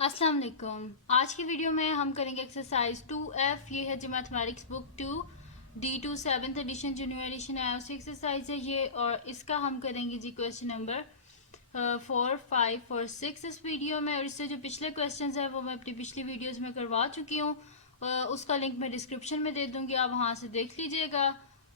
अस्सलाम वालेकुम। आज की वीडियो में हम करेंगे एक्सरसाइज 2F। ये है जी mathematics book 2 D2 7th edition junior edition है, उसी एक्सरसाइज है ये। और इसका हम करेंगे जी क्वेश्चन नंबर 4, 5 और 6 इस वीडियो में। और इससे जो पिछले क्वेश्चंस हैं वो मैं अपनी पिछली वीडियोस में करवा चुकी हूँ। उसका लिंक मैं डिस्क्रिप्शन में दे दूँगी, आप वहाँ से देख लीजिएगा।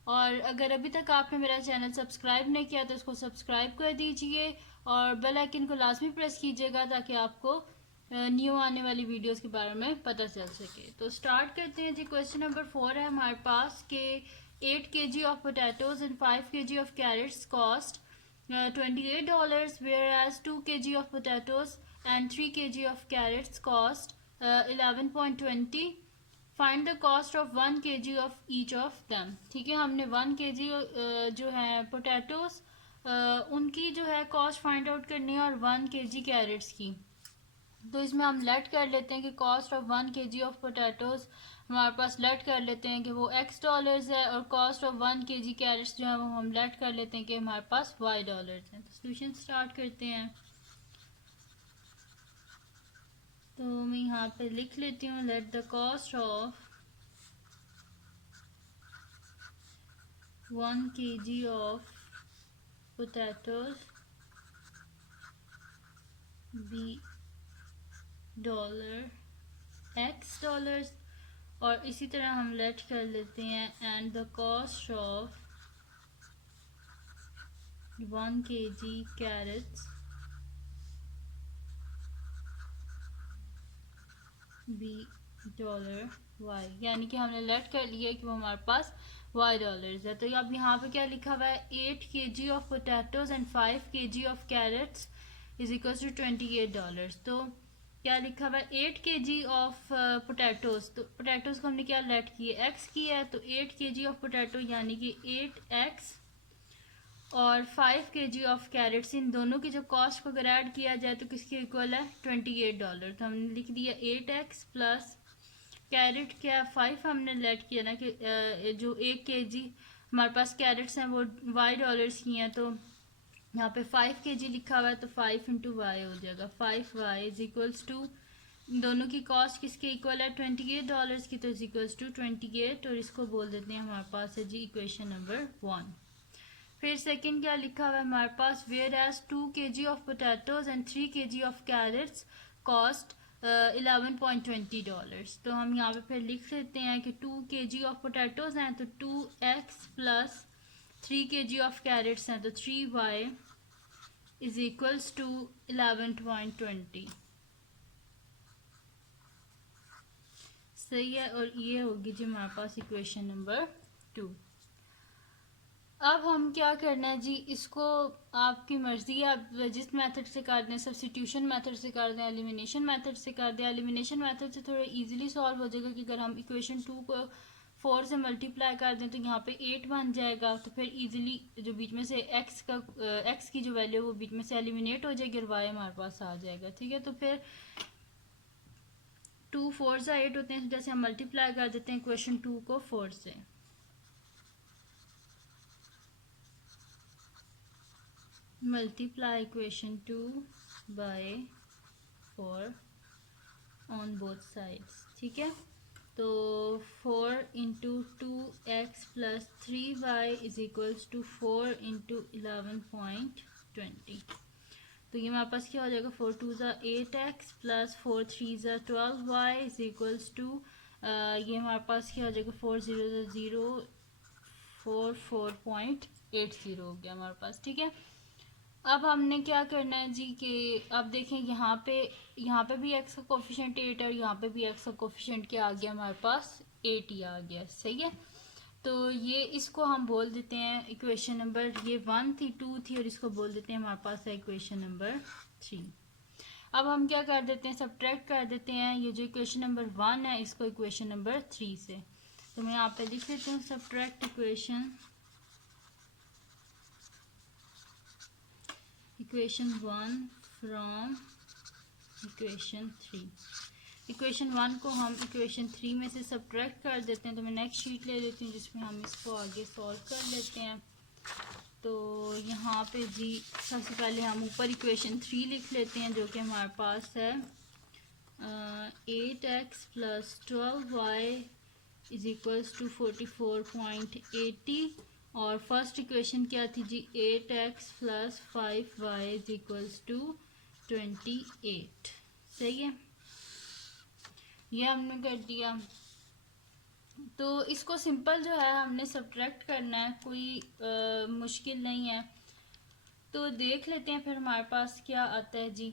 और अगर अभी तक आपने मेरा चैनल सब्सक्राइब नहीं किया तो इसको सब्सक्राइब कर दीजिए और बेल आइकन को लाजमी प्रेस कीजिएगा ताकि आपको न्यू आने वाली वीडियोस के बारे में पता चल सके। तो स्टार्ट करते हैं जी। क्वेश्चन नंबर 4 है हमारे पास के 8 kg of potatoes and 5 kg of carrots cost $28, whereas 2 kg of potatoes and 3 kg of carrots cost 11.20. Find the cost of 1 kg of each of them. ठीक है, हमने 1 kg जो है पोटैटोज उनकी जो है कॉस्ट फाइंड आउट करनी है और 1 kg कैरेट्स की। तो इसमें हम लेट कर लेते हैं कि cost of 1 kg of potatoes हमारे पास लेट कर लेते हैं कि वो $X है, और कॉस्ट ऑफ 1 kg कैरेट्स जो है वो हम लेट कर लेते हैं कि हमारे पास $Y है। तो सोल्यूशन स्टार्ट करते हैं। तो मैं यहाँ पे लिख लेती हूँ, let the cost of 1 kg of potatoes be $X, और इसी तरह हम लेट कर लेते हैं and the cost of 1 kg carrots $Y, यानी कि हमने लेट कर लिया कि वो हमारे पास $Y है। तो अब यहाँ पे क्या लिखा हुआ है, 8 kg of potatoes and 5 kg of carrots is equal to $28। तो क्या लिखा हुआ है, 8 kg ऑफ पोटैटोज। तो पोटैटोज को हमने क्या लेट किया, x किया है, तो 8 kg ऑफ पोटैटो यानी कि 8x और 5 kg ऑफ कैरेट्स, इन दोनों की जो कॉस्ट को अगर ऐड किया जाए तो किसके इक्वल है, $28। तो हमने लिख दिया 8x प्लस कैरेट क्या 5 हमने लेट किया ना कि जो 1 kg हमारे पास कैरेट्स हैं वो $Y की हैं। तो यहाँ पे 5 kg लिखा हुआ है तो 5 इंटू वाई हो जाएगा। 5y इज इक्वल्स टू, दोनों की कॉस्ट किसके इक्वल है, $28 की, तो इज इक्वल्स टू 28, और इसको बोल देते हैं हमारे पास है जी इक्वेशन नंबर 1। फिर सेकंड क्या लिखा हुआ है हमारे पास, whereas 2 kg of potatoes and 3 kg of carrots cost $11.20। तो हम यहाँ पे फिर लिख लेते हैं कि 2 kg ऑफ पोटैटोज हैं तो 2x plus 3 kg of crates हैं तो 3y इज इक्वल्स टू 11.20। सही है, और ये होगी जी हमारे पास इक्वेशन नंबर 2। अब हम क्या करना है जी, इसको आपकी मर्जी है, आप जिस मेथड से कर दें, सब्स्टिट्यूशन मेथड से कर दें, एलिमिनेशन मेथड से कर दें। एलिमिनेशन मेथड से थोड़ा इजीली सॉल्व हो जाएगा कि अगर हम इक्वेशन 2 को 4 से मल्टीप्लाई कर दें तो यहाँ पे 8 बन जाएगा। तो फिर इजीली जो बीच में से x की जो वैल्यू है वो बीच में से एलिमिनेट हो जाएगी और y हमारे पास आ जाएगा। ठीक है, तो फिर 2 4 से 8 होते हैं, जैसे हम मल्टीप्लाई कर देते हैं इक्वेशन 2 को 4 से। Multiply equation 2 by 4 on both sides. ठीक है, तो 4 into 2x plus 3y is equals to 4 into 11.20। तो ये हमारे पास क्या हो जाएगा, 4 2 ज़ा 8x प्लस 4 3 ज़ा 12y इज इक्वल्स टू, ये हमारे पास क्या हो जाएगा, 4 0 ज़ा 0 4.80 हो गया हमारे पास। ठीक है, अब हमने क्या करना है जी कि अब देखें यहाँ पे भी x का कोफिशिएंट 8 है और यहाँ पे भी x का कोफिशिएंट क्या आ गया हमारे पास, 8 ही आ गया। सही है, तो ये इसको हम बोल देते हैं इक्वेशन नंबर, ये 1 थी 2 थी और इसको बोल देते हैं हमारे पास है इक्वेशन नंबर 3। अब हम क्या कर देते हैं, सब्ट्रैक्ट कर देते हैं ये जो इक्वेशन नंबर 1 है इसको इक्वेशन नंबर 3 से। तो मैं यहाँ पे लिख लेती हूँ subtract equation 1 from equation 3। Equation 1 को हम इक्वेशन 3 में से सब्ट्रैक्ट कर देते हैं। तो मैं नेक्स्ट शीट ले लेती हूँ जिसमें हम इसको आगे सॉल्व कर लेते हैं। तो यहाँ पे जी सबसे पहले हम ऊपर इक्वेशन 3 लिख लेते हैं जो कि हमारे पास है 8x plus 12y is equals to 44.80 और फर्स्ट इक्वेशन क्या थी जी 8x plus 5y is equals to 28। सही है, ये हमने कर दिया। तो इसको सिंपल जो है हमने सब्ट्रैक्ट करना है, कोई मुश्किल नहीं है। तो देख लेते हैं फिर हमारे पास क्या आता है जी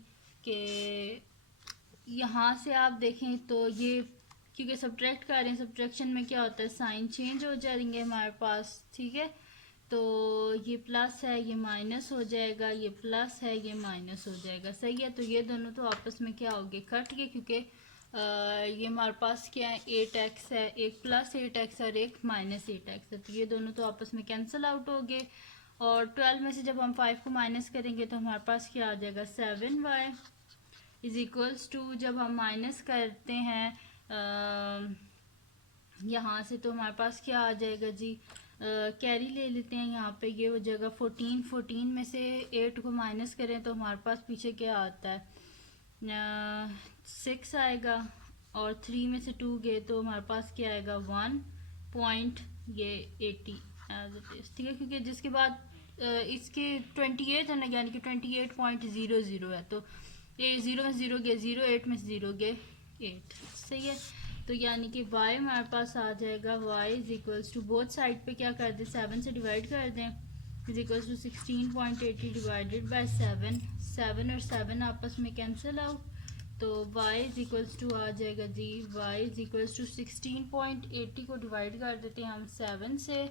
कि यहाँ से आप देखें तो ये क्योंकि सब्ट्रैक्ट कर रहे हैं, सब्ट्रैक्शन में क्या होता है साइन चेंज हो जाएंगे हमारे पास, ठीक है। तो ये प्लस है ये माइनस हो जाएगा, ये प्लस है ये माइनस हो जाएगा। सही है, तो ये दोनों तो आपस में क्या हो गए कट गए, क्योंकि ये हमारे पास क्या है 8x है, एक प्लस 8x और एक माइनस 8x है, तो ये दोनों तो आपस में कैंसिल आउट हो गए। और 12 में से जब हम 5 को माइनस करेंगे तो हमारे पास क्या आ जाएगा 7y इज इक्वल्स टू, जब हम माइनस करते हैं यहाँ से तो हमारे पास क्या आ जाएगा जी कैरी ले लेते हैं यहाँ पे, ये हो जाएगा 14 में से 8 को माइनस करें तो हमारे पास पीछे क्या आता है 6 आएगा, और 3 में से 2 गए तो हमारे पास क्या आएगा 1.80 एज इट इज, ठीक है। क्योंकि जिसके बाद इसके 28 है ना, यानी कि 28.00 है, तो ये 0 में 0 गए 0, 8 में से 0 गए 8। सही है, तो यानी कि y हमारे पास आ जाएगा y is equals to both side पे क्या कर दें 7 से डिवाइड कर दें, is equals to 16.80 divided by 7, 7 और 7 आपस में कैंसिल आउट, तो y इज इक्वल्स टू आ जाएगा जी y इज इक्वल्स टू 16.80 को डिवाइड कर देते हैं हम 7 से,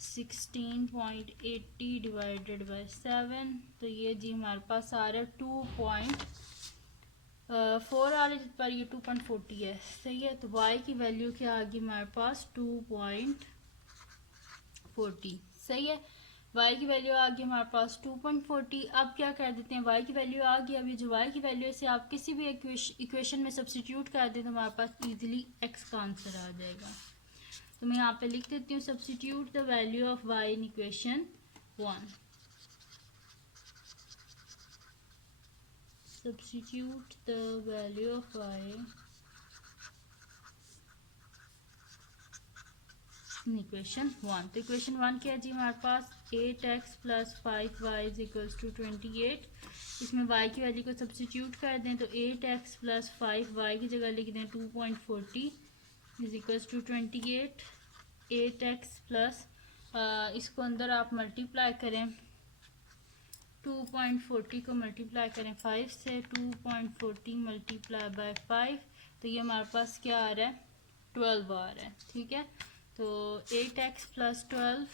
16.80 डिवाइडेड बाय 7, तो ये जी हमारे पास आ रहा है 2.4 आ रही है, पर ये 2.40 है। सही है, तो y की वैल्यू क्या आ गई हमारे पास 2.40। सही है, y की वैल्यू आ गई हमारे पास 2.40। अब क्या कर देते हैं y की वैल्यू आ गई, अभी जो y की वैल्यू से आप किसी भी इक्वेशन में सब्स्टिट्यूट कर दें तो हमारे पास इजीली x का आंसर आ जाएगा। तो मैं यहाँ पे लिख देती हूँ substitute the value of y in equation 1, substitute the value of y in equation 1। तो इक्वेशन 1 क्या है जी हमारे पास 8x plus 5y is equals to 28। इसमें y की वैल्यू को सब्स्टिट्यूट कर दें तो 8x प्लस 5y की जगह लिख दें 2.40 is equals to 28। 8x plus इसको अंदर आप मल्टीप्लाई करें, 2.40 को मल्टीप्लाई करें 5 से, 2.40 मल्टीप्लाई बाय 5, तो ये हमारे पास क्या आ रहा है 12 आ रहा है, ठीक है। तो 8x plus 12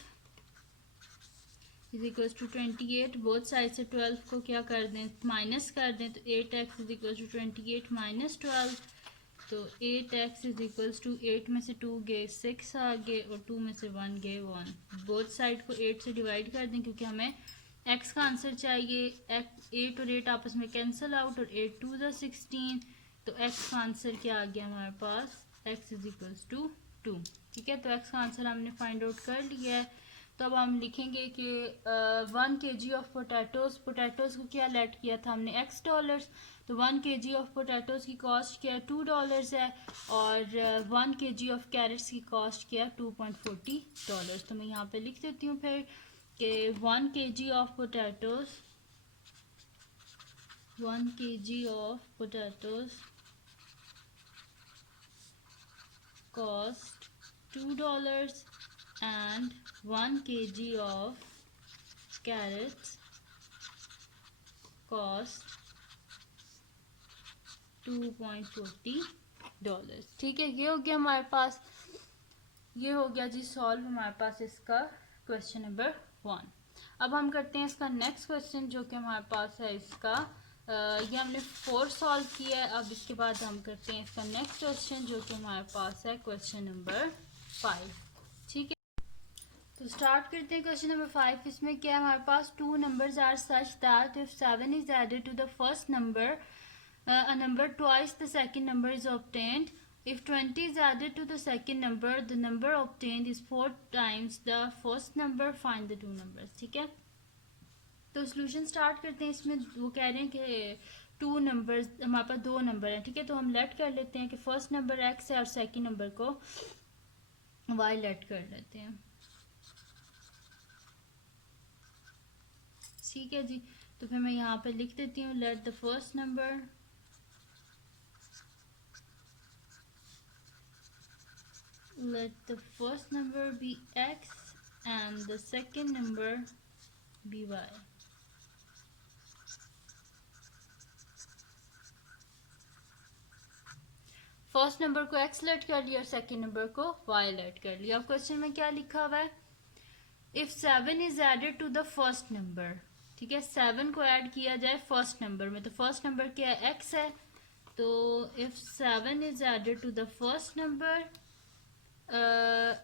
is equals to 28, both side से 12 को क्या कर दें माइनस कर दें, तो 8x is equals to 28 minus 12, तो 8x इज इक्वल्स टू 8 में से 2 गए 6 आ गए और 2 में से 1 गए 1। बोथ साइड को 8 से डिवाइड कर दें क्योंकि हमें x का आंसर चाहिए। 8 और 8 आपस में कैंसिल आउट और 8 2 ज़ा 16, तो x का आंसर क्या आ गया हमारे पास x इज इक्वल्स टू 2, ठीक है। तो x का आंसर हमने फाइंड आउट कर लिया है। तो अब हम लिखेंगे कि 1 kg ऑफ पोटैटोज़ को क्या लेट किया था हमने $x, तो 1 kg ऑफ पोटैटोज़ की कॉस्ट क्या है $2 है, और 1 kg ऑफ कैरेट्स की कॉस्ट क्या है $2.40। तो मैं यहाँ पे लिख देती हूँ फिर कि 1 kg of potatoes cost $2 and 1 kg of carrots cost $2.40। ठीक है, ये हो गया हमारे पास, ये हो गया जी सॉल्व हमारे पास इसका क्वेश्चन नंबर 1। अब हम करते हैं इसका नेक्स्ट क्वेश्चन जो कि हमारे पास है इसका ये हमने 4 सॉल्व किया है। अब इसके बाद हम करते हैं इसका नेक्स्ट क्वेश्चन जो कि हमारे पास है क्वेश्चन नंबर 5, ठीक है। तो स्टार्ट करते हैं क्वेश्चन नंबर 5। इसमें क्या है हमारे पास 2 numbers are such that if 7 is added to the first number a number twice the second number is obtained. If 20 is added to the second number the number obtained is 4 times the first number. Find the two numbers, ठीक है। तो solution start करते हैं। इसमें वो कह रहे हैं कि टू नंबर, हमारे पास दो नंबर हैं, ठीक है। तो हम लेट कर लेते हैं कि फर्स्ट नंबर एक्स है और सेकंड नंबर को वाई लेट कर लेते हैं, ठीक है जी। तो फिर मैं यहाँ पे लिख देती हूँ let the first number be x and the second number be y। First number को x लेट कर लिया और सेकंड नंबर को y लेट कर लिया। अब क्वेश्चन में क्या लिखा हुआ है, if 7 is added to the first number, ठीक है, 7 को ऐड किया जाए फर्स्ट नंबर में, तो फर्स्ट नंबर क्या है, x है। तो if 7 is added to the first number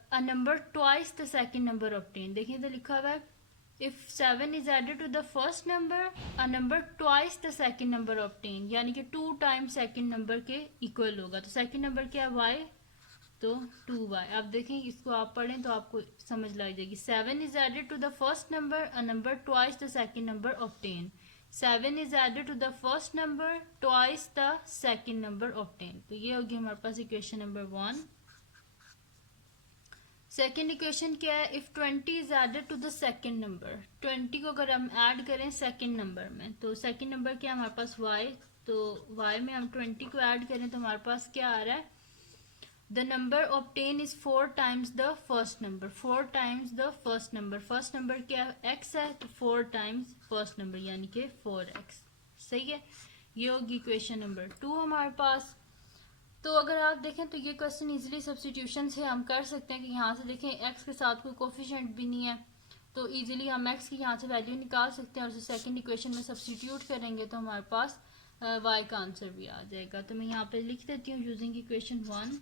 a number twice the second number obtained, देखिए तो लिखा हुआ है if 7 is added to the first number a number twice the second number obtained, यानी कि 2 टाइम्स सेकंड नंबर के equal होगा। तो सेकंड नंबर क्या है, y, तो 2y। अब देखें इसको आप पढ़ें तो आपको समझ लग जाएगी। 7 is added to the first number a number twice the second number obtained, 7 is added to the first number twice the second number obtained। तो ये होगी हमारे पास इक्वेशन नंबर 1। सेकेंड इक्वेशन क्या है, if 20 is added to the second number, 20 को अगर हम ऐड करें सेकेंड नंबर में, तो सेकेंड नंबर क्या है हमारे पास y, तो y में हम 20 को ऐड करें तो हमारे पास क्या आ रहा है, the number obtain is 4 times the first number, 4 times the first number, first number क्या x है, तो 4 टाइम्स फर्स्ट नंबर यानी कि 4x, सही है। ये होगी इक्वेशन नंबर 2 हमारे पास। तो अगर आप देखें तो ये क्वेश्चन इजीली सब्स्टिट्यूशन से हम कर सकते हैं कि यहाँ से देखें x के साथ कोई कोफिशिएंट भी नहीं है, तो इजीली हम x की यहाँ से वैल्यू निकाल सकते हैं और उसे सेकंड इक्वेशन में सब्स्टिट्यूट करेंगे तो हमारे पास y का आंसर भी आ जाएगा। तो मैं यहाँ पे लिख देती हूँ यूजिंग इक्वेशन 1।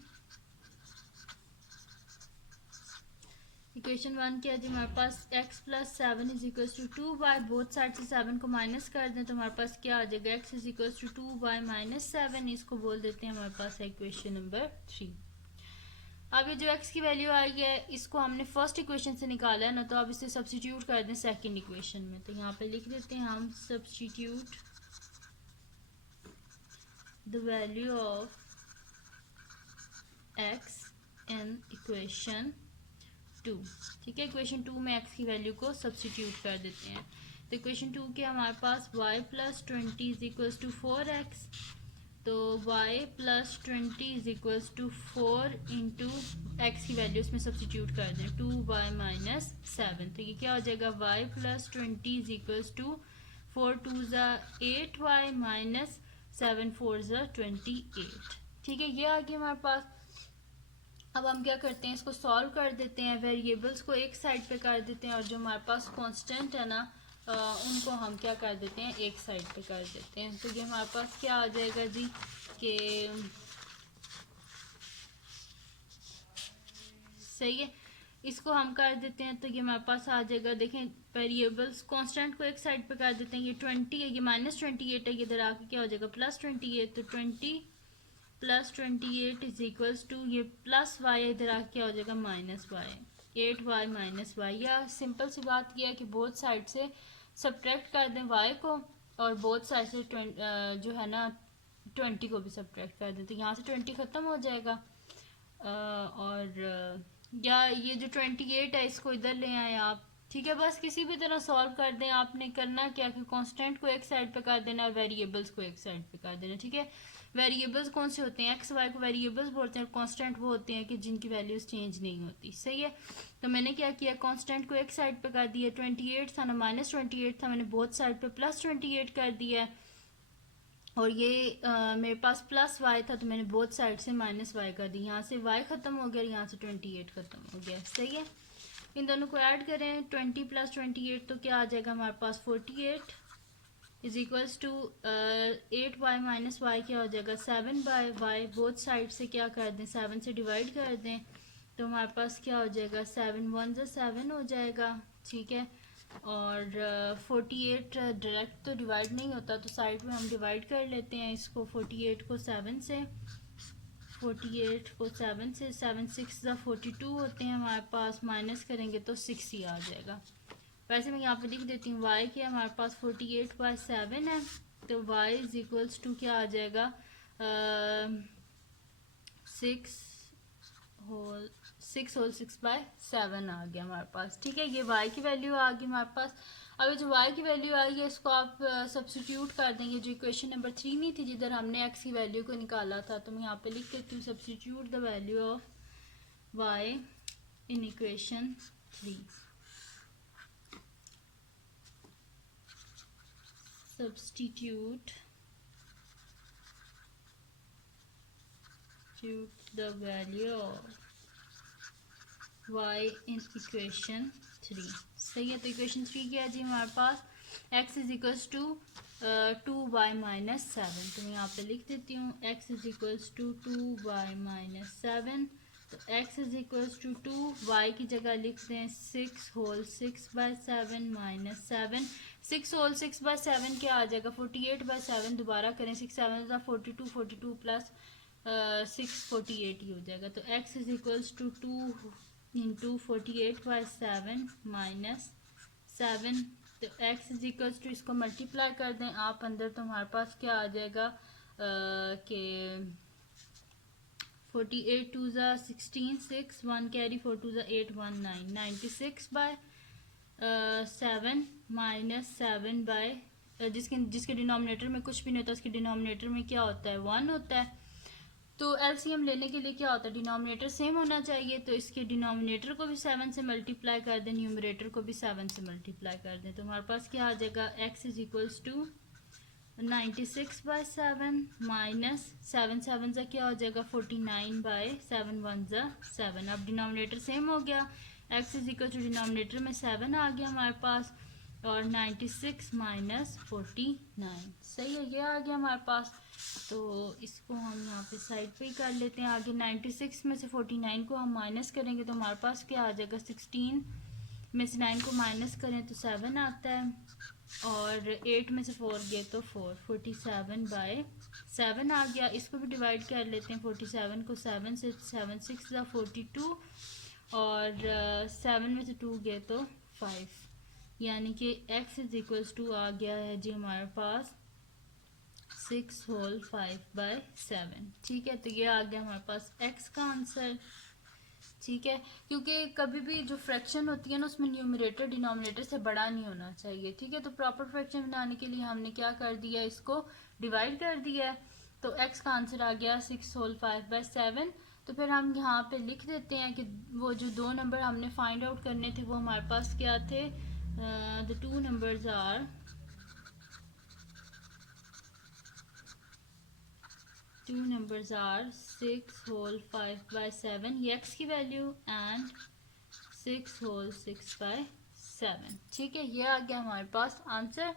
इक्वेशन 1 क्या है जी, हमारे पास x plus 7 is equal to 2y, both side से 7 को माइनस कर दें तो हमारे पास क्या आ जाएगा, x is equal to 2y minus 7, इसको बोल देते हैं हमारे पास है इक्वेशन नंबर 3। अब ये जो x की वैल्यू आई है इसको हमने फर्स्ट इक्वेशन से निकाला है ना, तो अब इसे सब्स्टिट्यूट कर दें सेकेंड इक्वेशन में। तो यहाँ पे लिख देते हैं हम substitute the value of x in equation 2, ठीक है। इक्वेशन 2 में x की वैल्यू को सब्स्टिट्यूट कर देते हैं। तो इक्वेशन 2 के हमारे पास y plus 20 is equals to 4x, तो y plus 20 is equals to 4 into x की वैल्यू इसमें सब्स्टिट्यूट कर दें 2y माइनस 7, तो ये क्या हो जाएगा, y plus 20 is equals to 4 2 ज़ा 8y माइनस 7 4 ज़ा 28, ठीक है। ये आ गया हमारे पास। अब हम क्या करते हैं, इसको सॉल्व कर देते हैं, वेरिएबल्स को एक साइड पे कर देते हैं और जो हमारे पास कांस्टेंट है ना उनको हम क्या कर देते हैं, एक साइड पे कर देते हैं। तो ये हमारे पास क्या आ जाएगा जी कि सही है, इसको हम कर देते हैं तो ये हमारे पास आ जाएगा। देखें वेरिएबल्स कांस्टेंट को एक साइड पे कर देते हैं, ये 20 है, ये माइनस 28 है, ये इधर आके क्या हो जाएगा प्लस 28, तो 20 प्लस 28 इज इक्वल्स टू ये प्लस वाई इधर आके क्या हो जाएगा minus y, 8y minus y. या सिंपल सी बात यह है कि बोथ साइड से सब्ट्रैक्ट कर दें y को और बोथ साइड से जो है ना 20 को भी सब्ट्रैक्ट कर दें, तो यहाँ से 20 ख़त्म हो जाएगा और या ये जो 28 है इसको इधर ले आए आप, ठीक है। बस किसी भी तरह सॉल्व कर दें, आपने करना क्या कि कांस्टेंट को एक साइड पे कर देना और वेरिएबल्स को एक साइड पे कर देना, ठीक है। वेरिएबल्स कौन से होते हैं, एक्स वाई को वेरिएबल्स बोलते हैं, कांस्टेंट वो होते हैं कि जिनकी वैल्यूज चेंज नहीं होती, सही है। तो मैंने क्या किया, कांस्टेंट को एक साइड पे कर दिया, 28 था ना माइनस 28 था, मैंने बोथ साइड पे प्लस 28 कर दिया और ये मेरे पास प्लस वाई था तो मैंने बोथ साइड से माइनस वाई कर दी, यहाँ से वाई ख़त्म हो गया, यहाँ से 28 ख़त्म हो गया, सही है। इन दोनों को ऐड करें 20 प्लस 28 तो क्या आ जाएगा हमारे पास 48 is equals to 8y minus y क्या हो जाएगा 7/y, बोथ साइड से क्या कर दें 7 से डिवाइड कर दें तो हमारे पास क्या हो जाएगा 7 1 ज़ा 7 हो जाएगा, ठीक है। और 48 डायरेक्ट तो डिवाइड नहीं होता तो साइड में हम डिवाइड कर लेते हैं इसको, 48 को 7 से, 7 6 ज़ा 42 होते हैं हमारे पास, माइनस करेंगे तो 6 ही आ जाएगा। वैसे मैं यहाँ पे लिख देती हूँ y के हमारे पास 48/7 है तो y इज इक्वल्स टू क्या आ जाएगा, 6 होल 6/7 आ गया हमारे पास। ठीक है, ये y की वैल्यू आ गई हमारे पास। अब जो y की वैल्यू आई है इसको आप सब्स्टिट्यूट कर देंगे। जो इक्वेशन नंबर 3 नहीं थी जिधर हमने x की वैल्यू को निकाला था, तो मैं यहाँ पे लिख देती हूँ substitute the value of y in equation 3। substitute the value of y in equation 3। सही है, तो इक्वेशन 3 क्या है जी हमारे पास, x is equals to 2y minus 7। तो मैं यहाँ पे लिख देती हूँ x is equals to 2y minus 7। तो x is equals to 2y की जगह लिख दें 6 होल 6/7 माइनस 7। 6 होल 6/7 क्या आ जाएगा, 48/7। दोबारा करें 6 7 42, 42 प्लस 6 48 ही हो जाएगा। तो x is equals to 2 into 48/7 minus 7। तो x इज इक्वल्स टू, इसको मल्टीप्लाई कर दें आप अंदर, तो हमारे पास क्या आ जाएगा कि 48 2 16 6 1 कैरी 4 2 8 1 9 96/7 माइनस 7 जिसके डिनोमिनेटर में कुछ भी नहीं होता, उसके डिनोमिनेटर में क्या होता है, 1 होता है। तो एलसीएम लेने के लिए क्या होता है, डिनोमिनेटर सेम होना चाहिए। तो इसके डिनोमिनेटर को भी 7 से मल्टीप्लाई कर दें, न्यूमरेटर को भी 7 से मल्टीप्लाई कर दें। तो हमारे पास क्या आ जाएगा, x is equals to 96/7 minus 7 7 से क्या हो जाएगा 49/7 1 7। अब डिनोमिनेटर सेम हो गया, x is equal to denominator में 7 आ गया हमारे पास, और 96 माइनस 49। सही है, ये आ गया हमारे पास। तो इसको हम यहाँ पे साइड पे ही कर लेते हैं। आगे 96 में से 49 को हम माइनस करेंगे तो हमारे पास क्या आ जाएगा, 16 में से 9 को माइनस करें तो 7 आता है, और 8 में से 4 गए तो 4, 47/7 आ गया। इसको भी डिवाइड कर लेते हैं, 47 को 7 से, 7 6 42, और 7 में से 2 गए तो 5, यानी कि x इज इक्वल्स टू आ गया है जी हमारे पास 6 होल 5/7। ठीक है, तो ये आ गया हमारे पास x का आंसर। ठीक है, क्योंकि कभी भी जो फ्रैक्शन होती है ना उसमें न्यूमरेटर डिनोमिनेटर से बड़ा नहीं होना चाहिए। ठीक है, तो प्रॉपर फ्रैक्शन बनाने के लिए हमने क्या कर दिया, इसको डिवाइड कर दिया है। तो x का आंसर आ गया 6 होल 5/7। तो फिर हम यहाँ पे लिख देते हैं कि वो जो दो नंबर हमने फाइंड आउट करने थे वो हमारे पास क्या थे, the two numbers are 6 whole 5/7, ये x की वैल्यू, एंड 6 होल 6/7। ठीक है, ये आ गया हमारे पास आंसर।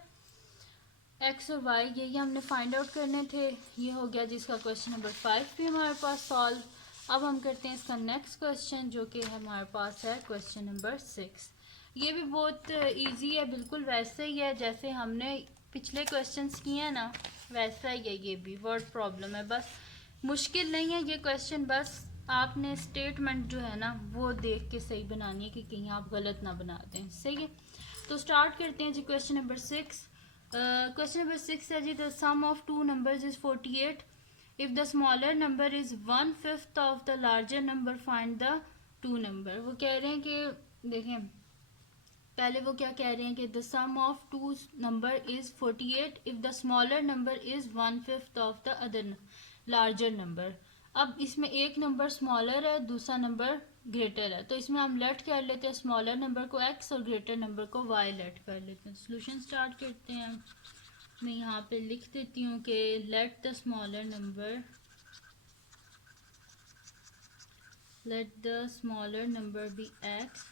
x और y यही हमने फाइंड आउट करने थे। ये हो गया जिसका क्वेश्चन नंबर 5 भी हमारे पास सॉल्व। अब हम करते हैं इसका नेक्स्ट क्वेश्चन, जो कि हमारे पास है क्वेश्चन नंबर 6। ये भी बहुत इजी है, बिल्कुल वैसे ही है जैसे हमने पिछले क्वेश्चंस किए हैं ना, वैसा ही है। ये भी वर्ड प्रॉब्लम है, बस मुश्किल नहीं है ये क्वेश्चन। बस आपने स्टेटमेंट जो है ना वो देख के सही बनानी है कि कहीं आप गलत ना बना दें। सही है, तो स्टार्ट करते हैं जी क्वेश्चन नंबर 6। क्वेश्चन नंबर 6 है जी, the sum of two numbers is 48। If the smaller number is 1/5 of the larger number, find the two number. वो कह रहे हैं कि देखें, पहले वो क्या कह रहे हैं कि the sum of two number is 48 if the smaller number is 1/5 of the other larger number. अब इसमें एक नंबर स्मॉलर है, दूसरा नंबर ग्रेटर है, तो इसमें हम लेट कर लेते हैं स्मॉलर नंबर को x और ग्रेटर नंबर को y लेट कर लेते हैं। सोल्यूशन स्टार्ट करते हैं। मैं यहाँ पे लिख देती हूँ कि let the smaller number be x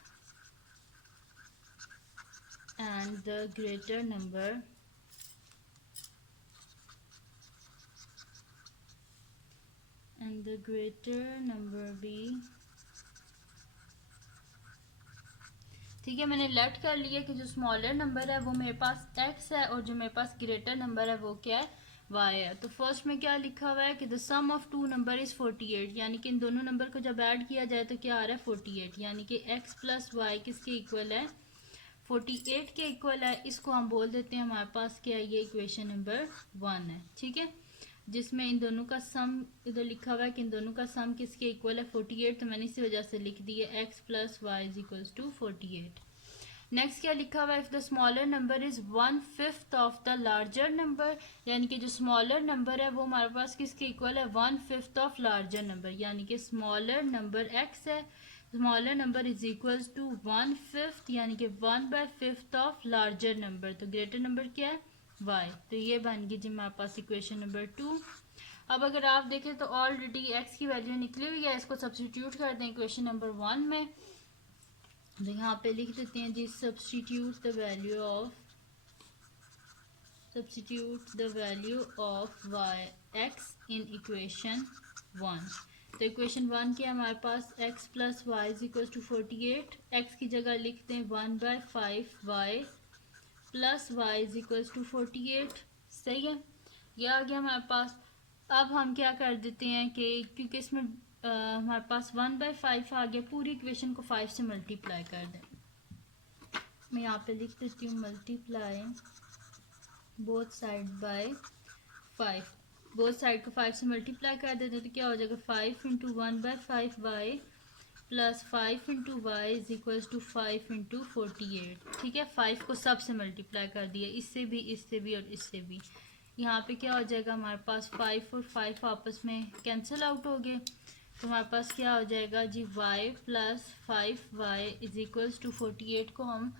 and the greater number be, ठीक है, मैंने लेट कर लिया कि जो स्मॉलर नंबर है वो मेरे पास x है और जो मेरे पास ग्रेटर नंबर है वो क्या है, y है। तो फर्स्ट में क्या लिखा हुआ है कि the sum of two number is 48, यानी कि इन दोनों नंबर को जब ऐड किया जाए तो क्या आ रहा है 48, यानी कि x प्लस वाई किसके इक्वल है 48 के इक्वल है, इसको हम बोल देते हैं हमारे पास क्या है, ये इक्वेशन नंबर 1 है। ठीक है, जिसमें इन दोनों का सम इधर लिखा हुआ है कि इन दोनों का सम किसके इक्वल है, 48। तो मैंने इसी वजह से लिख दी है x plus y is equals to 48। Next क्या लिखा हुआ है, if the smaller number is 1/5 of the larger number, यानी कि जो स्मॉलर नंबर है वो हमारे पास किसके इक्वल है, 1/5 ऑफ लार्जर नंबर, यानी कि स्मॉलर नंबर x है, smaller number is equals to 1/5 यानी कि 1/5 ऑफ लार्जर नंबर। तो ग्रेटर नंबर क्या है, y। तो ये बन गई जी हमारे पास इक्वेशन नंबर 2। अब अगर आप देखें तो ऑलरेडी x की वैल्यू निकली हुई है, इसको सब्स्टिट्यूट कर दें इक्वेशन नंबर 1 में। तो यहाँ पे लिख देते हैं जी substitute the value of y x in equation 1। तो इक्वेशन 1 क्या है हमारे पास, x plus y is equal to 48। x की जगह लिखते हैं 1/5 y plus y is equal to 48। सही है, ये आ गया हमारे पास। अब हम क्या कर देते हैं कि क्योंकि इसमें हमारे पास 1/5 आ गया, पूरी इक्वेशन को 5 से मल्टीप्लाई कर दें। मैं यहाँ पे लिख देती हूँ multiply both side by 5। Both side को 5 से मल्टीप्लाई कर देते हैं तो क्या हो जाएगा, 5 into 1/5 y plus 5 into y is equal to 5 into 48। ठीक है, 5 को सब से मल्टीप्लाई कर दिया, इससे भी और इससे भी। यहाँ पे क्या हो जाएगा हमारे पास, 5 और 5 आपस में कैंसिल आउट हो गए। तो हमारे पास क्या हो जाएगा जी, y plus 5y is equals to 48 को हम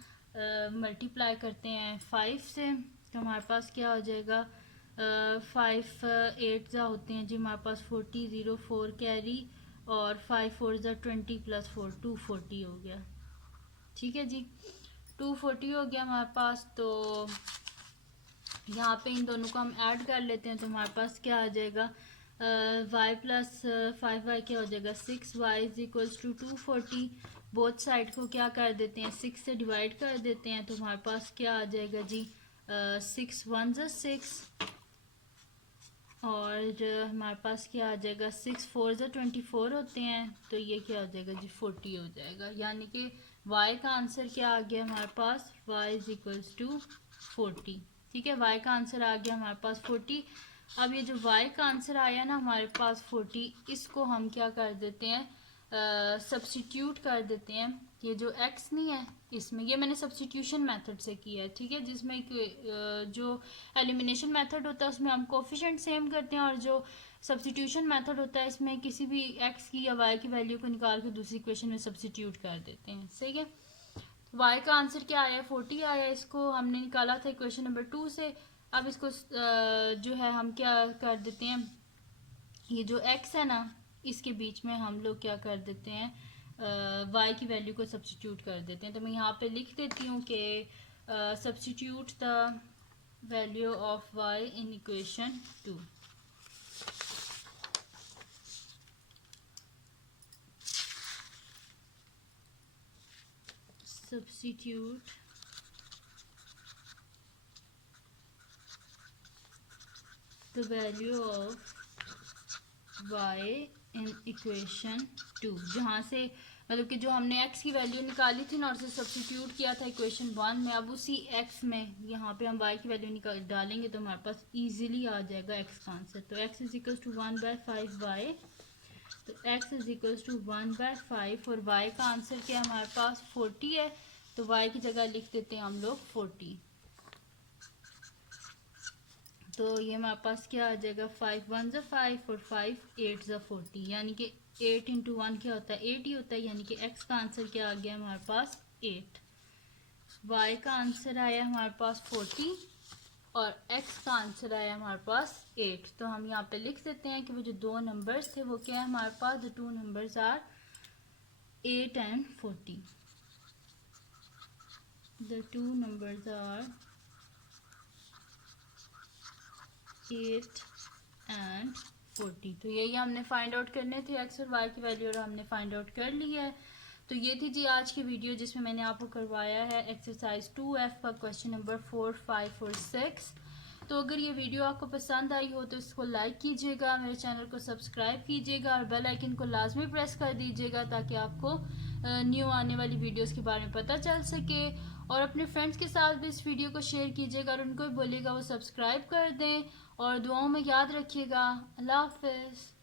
मल्टीप्लाई करते हैं 5 से। तो हमारे पास क्या हो जाएगा, 5 8 जा होते हैं जी हमारे पास 40, 0 4 कैरी, और 5 4 जा 20 प्लस 4 240 हो गया। ठीक है जी, 240 हो गया हमारे पास। तो यहाँ पे इन दोनों को हम ऐड कर लेते हैं तो हमारे पास क्या आ जाएगा, y प्लस 5y क्या हो जाएगा, 6y is equals to 240। Both side को क्या कर देते हैं, 6 से डिवाइड कर देते हैं। तो हमारे पास क्या आ जाएगा जी, 6 1 जा 6, और हमारे पास क्या आ जाएगा, 6 4 जा 24 होते हैं। तो ये क्या हो जाएगा जी, 40 हो जाएगा। यानी कि y का आंसर क्या आ गया हमारे पास, y इज इक्वल्स टू 40। ठीक है, y का आंसर आ गया हमारे पास 40। अब ये जो y का आंसर आया ना हमारे पास 40, इसको हम क्या कर देते हैं, सब्स्टिट्यूट कर देते हैं। ये जो x नहीं है इसमें, ये मैंने सब्स्टिट्यूशन मेथड से किया है। ठीक है, जिसमें जो एलिमिनेशन मेथड होता है उसमें हम कोफिशिएंट सेम करते हैं, और जो सब्स्टिट्यूशन मेथड होता है इसमें किसी भी x की या y की वैल्यू को निकाल के दूसरी इक्वेशन में सब्स्टिट्यूट कर देते हैं। सही है, y का आंसर क्या आया, 40 आया। इसको हमने निकाला था इक्वेशन नंबर 2 से। अब इसको जो है हम क्या कर देते हैं, ये जो x है ना इसके बीच में हम लोग क्या कर देते हैं, y की वैल्यू को सब्स्टिट्यूट कर देते हैं। तो मैं यहाँ पे लिख देती हूँ कि substitute the value of y in equation 2। substitute the value of y in equation 2, जहाँ से मतलब कि जो हमने x की वैल्यू निकाली थी ना और उसे सब्स्टिट्यूट किया था इक्वेशन 1 में, अब उसी x में यहाँ पे हम y की वैल्यू निकाल डालेंगे तो हमारे पास इजीली आ जाएगा x का आंसर। तो x is equal to 1/5 y, तो x इज इक्वल टू 1/5 और y का आंसर क्या है हमारे पास 40 है। तो y की जगह लिख देते हैं हम लोग 40। तो ये हमारे पास क्या आ जाएगा, 5 1 जा 5 और 5 8 जा 40, यानी कि 8 इंटू 1 क्या होता है, 8 ही होता है। यानी कि x का आंसर क्या आ गया हमारे पास 8। y का आंसर आया हमारे पास 40 और x का आंसर आया हमारे पास 8। तो हम यहाँ पे लिख देते हैं कि वो जो दो नंबर्स थे वो क्या है हमारे पास, the two numbers are 8 and 40। The two numbers are 8 and 40। तो यही हमने फाइंड आउट करने थे x और y की वैल्यू, और हमने फाइंड आउट कर ली है। तो ये थी जी आज की वीडियो जिसमें मैंने आपको करवाया है एक्सरसाइज 2F का क्वेश्चन नंबर 4 5 और 6। तो अगर ये वीडियो आपको पसंद आई हो तो इसको लाइक कीजिएगा, मेरे चैनल को सब्सक्राइब कीजिएगा और बेल आइकन को लाजमी प्रेस कर दीजिएगा ताकि आपको न्यू आने वाली वीडियोस के बारे में पता चल सके। और अपने फ्रेंड्स के साथ भी इस वीडियो को शेयर कीजिएगा और उनको भी बोलिएगा वो सब्सक्राइब कर दें। और दुआओं में याद रखिएगा। अल्लाह हाफिज़।